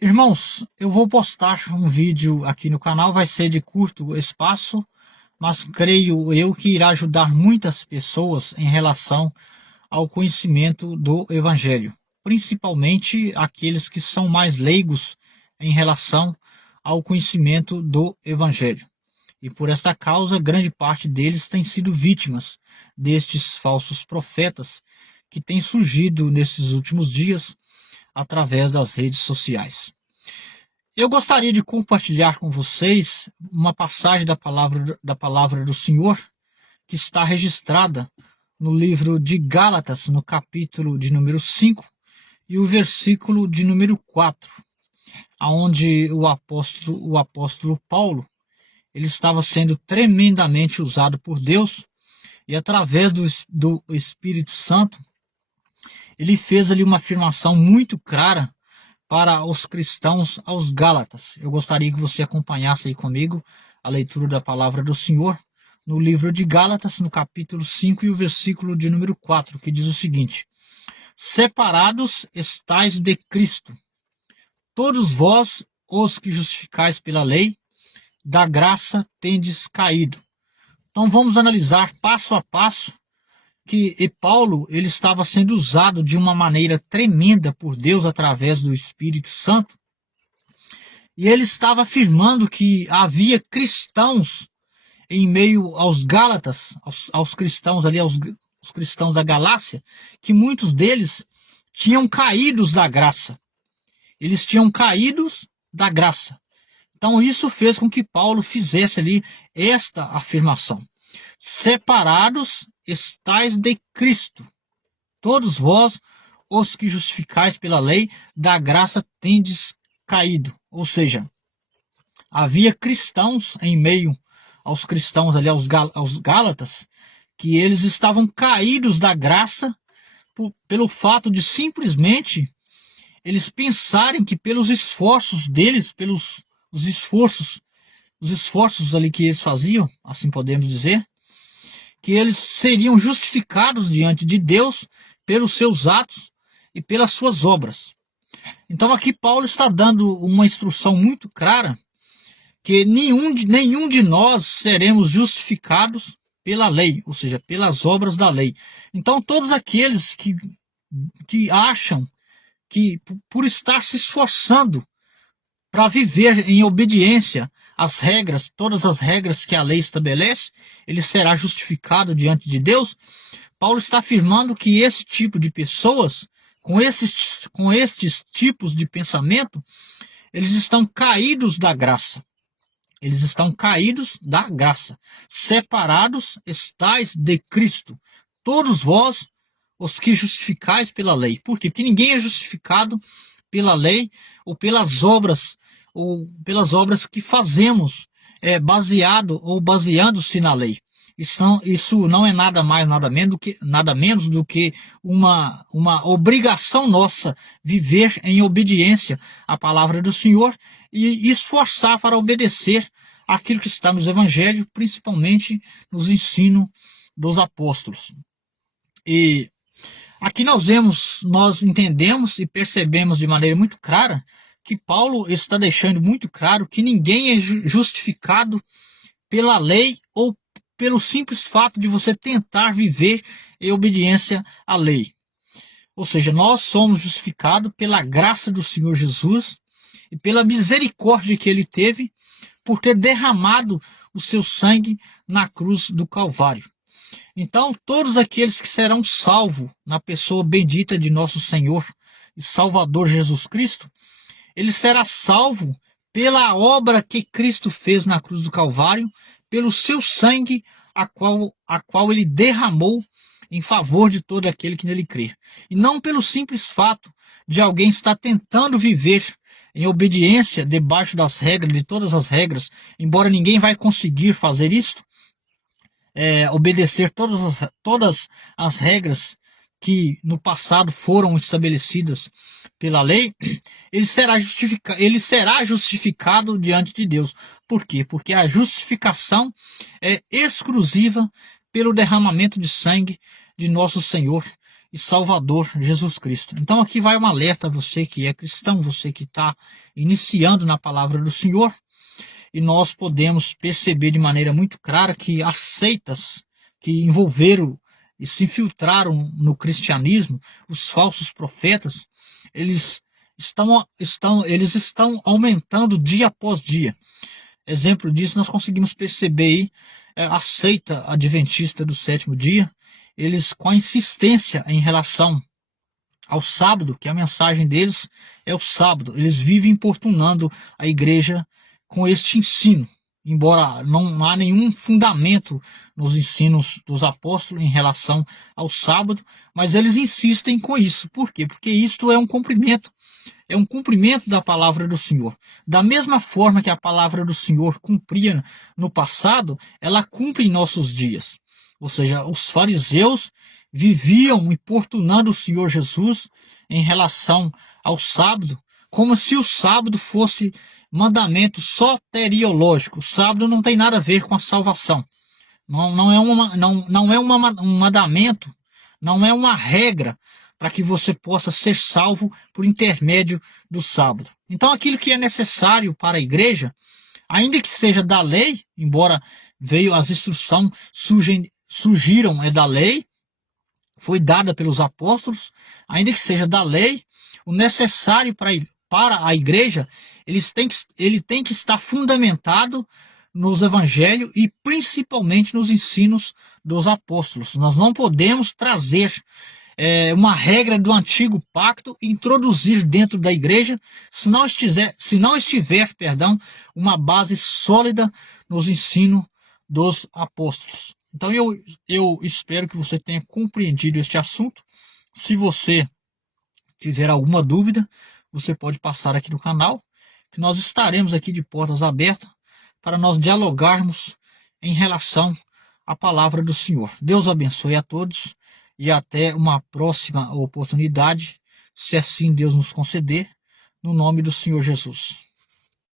Irmãos, eu vou postar um vídeo aqui no canal, vai ser de curto espaço, mas creio eu que irá ajudar muitas pessoas em relação ao conhecimento do Evangelho, principalmente aqueles que são mais leigos em relação ao conhecimento do Evangelho. E por esta causa, grande parte deles tem sido vítimas destes falsos profetas que têm surgido nesses últimos dias através das redes sociais. Eu gostaria de compartilhar com vocês uma passagem da palavra do Senhor que está registrada no livro de Gálatas, no capítulo de número 5 e o versículo de número 4, aonde o apóstolo Paulo ele estava sendo tremendamente usado por Deus e através do Espírito Santo ele fez ali uma afirmação muito clara para os cristãos aos Gálatas. Eu gostaria que você acompanhasse aí comigo a leitura da palavra do Senhor no livro de Gálatas, no capítulo 5 e o versículo de número 4, que diz o seguinte: separados estais de Cristo, todos vós, os que justificais pela lei, da graça tendes caído. Então vamos analisar passo a passo que Paulo ele estava sendo usado de uma maneira tremenda por Deus através do Espírito Santo, e ele estava afirmando que havia cristãos em meio aos Gálatas, aos cristãos ali, aos cristãos da Galácia, que muitos deles tinham caídos da graça. Eles tinham caídos da graça. Então isso fez com que Paulo fizesse ali esta afirmação: separados estais de Cristo, todos vós, os que justificais pela lei, da graça tendes caído. Ou seja, havia cristãos em meio aos cristãos ali, aos Gálatas, que eles estavam caídos da graça pelo fato de simplesmente eles pensarem que pelos esforços deles, pelos os esforços ali que eles faziam, assim podemos dizer, que eles seriam justificados diante de Deus pelos seus atos e pelas suas obras. Então aqui Paulo está dando uma instrução muito clara que nenhum de nós seremos justificados pela lei, ou seja, pelas obras da lei. Então todos aqueles que acham que por estar se esforçando para viver em obediência às regras, todas as regras que a lei estabelece, ele será justificado diante de Deus. Paulo está afirmando que esse tipo de pessoas, com estes tipos de pensamento, eles estão caídos da graça. Eles estão caídos da graça. Separados estais de Cristo, todos vós, os que justificais pela lei. Por quê? Porque ninguém é justificado pela lei ou pelas obras que fazemos, baseando-se na lei. Isso não é nada mais, nada menos do que uma obrigação nossa viver em obediência à palavra do Senhor e esforçar para obedecer aquilo que está nos evangelhos, principalmente nos ensinos dos apóstolos. E aqui nós entendemos e percebemos de maneira muito clara que Paulo está deixando muito claro que ninguém é justificado pela lei ou pelo simples fato de você tentar viver em obediência à lei. Ou seja, nós somos justificados pela graça do Senhor Jesus e pela misericórdia que ele teve por ter derramado o seu sangue na cruz do Calvário. Então, todos aqueles que serão salvos na pessoa bendita de nosso Senhor e Salvador Jesus Cristo, ele será salvo pela obra que Cristo fez na cruz do Calvário, pelo seu sangue, a qual ele derramou em favor de todo aquele que nele crê. E não pelo simples fato de alguém estar tentando viver em obediência debaixo das regras, de todas as regras, embora ninguém vai conseguir fazer isso, obedecer todas as regras que no passado foram estabelecidas pela lei, ele será justificado diante de Deus. Por quê? Porque a justificação é exclusiva pelo derramamento de sangue de nosso Senhor e Salvador Jesus Cristo. Então aqui vai um alerta a você que é cristão, você que está iniciando na palavra do Senhor, e nós podemos perceber de maneira muito clara que as seitas que envolveram e se infiltraram no cristianismo, os falsos profetas, eles estão aumentando dia após dia. Exemplo disso nós conseguimos perceber aí, a seita adventista do sétimo dia, eles com a insistência em relação ao sábado, que a mensagem deles é o sábado, eles vivem importunando a igreja com este ensino, embora não há nenhum fundamento nos ensinos dos apóstolos em relação ao sábado, mas eles insistem com isso. Por quê? Porque isto é um cumprimento da palavra do Senhor. Da mesma forma que a palavra do Senhor cumpria no passado, ela cumpre em nossos dias. Ou seja, os fariseus viviam importunando o Senhor Jesus em relação ao sábado, como se o sábado fosse mandamento soteriológico. O sábado não tem nada a ver com a salvação. Não é um mandamento, não é uma regra para que você possa ser salvo por intermédio do sábado. Então aquilo que é necessário para a igreja, ainda que seja da lei, embora veio as instruções, surgiram da lei, foi dada pelos apóstolos, ainda que seja da lei, o necessário para a igreja, ele tem que estar fundamentado nos evangelhos e principalmente nos ensinos dos apóstolos. Nós não podemos trazer uma regra do antigo pacto e introduzir dentro da igreja se não estiver, uma base sólida nos ensinos dos apóstolos. Então eu espero que você tenha compreendido este assunto. Se você tiver alguma dúvida, você pode passar aqui no canal, que nós estaremos aqui de portas abertas para nós dialogarmos em relação à palavra do Senhor. Deus abençoe a todos e até uma próxima oportunidade, se assim Deus nos conceder, no nome do Senhor Jesus.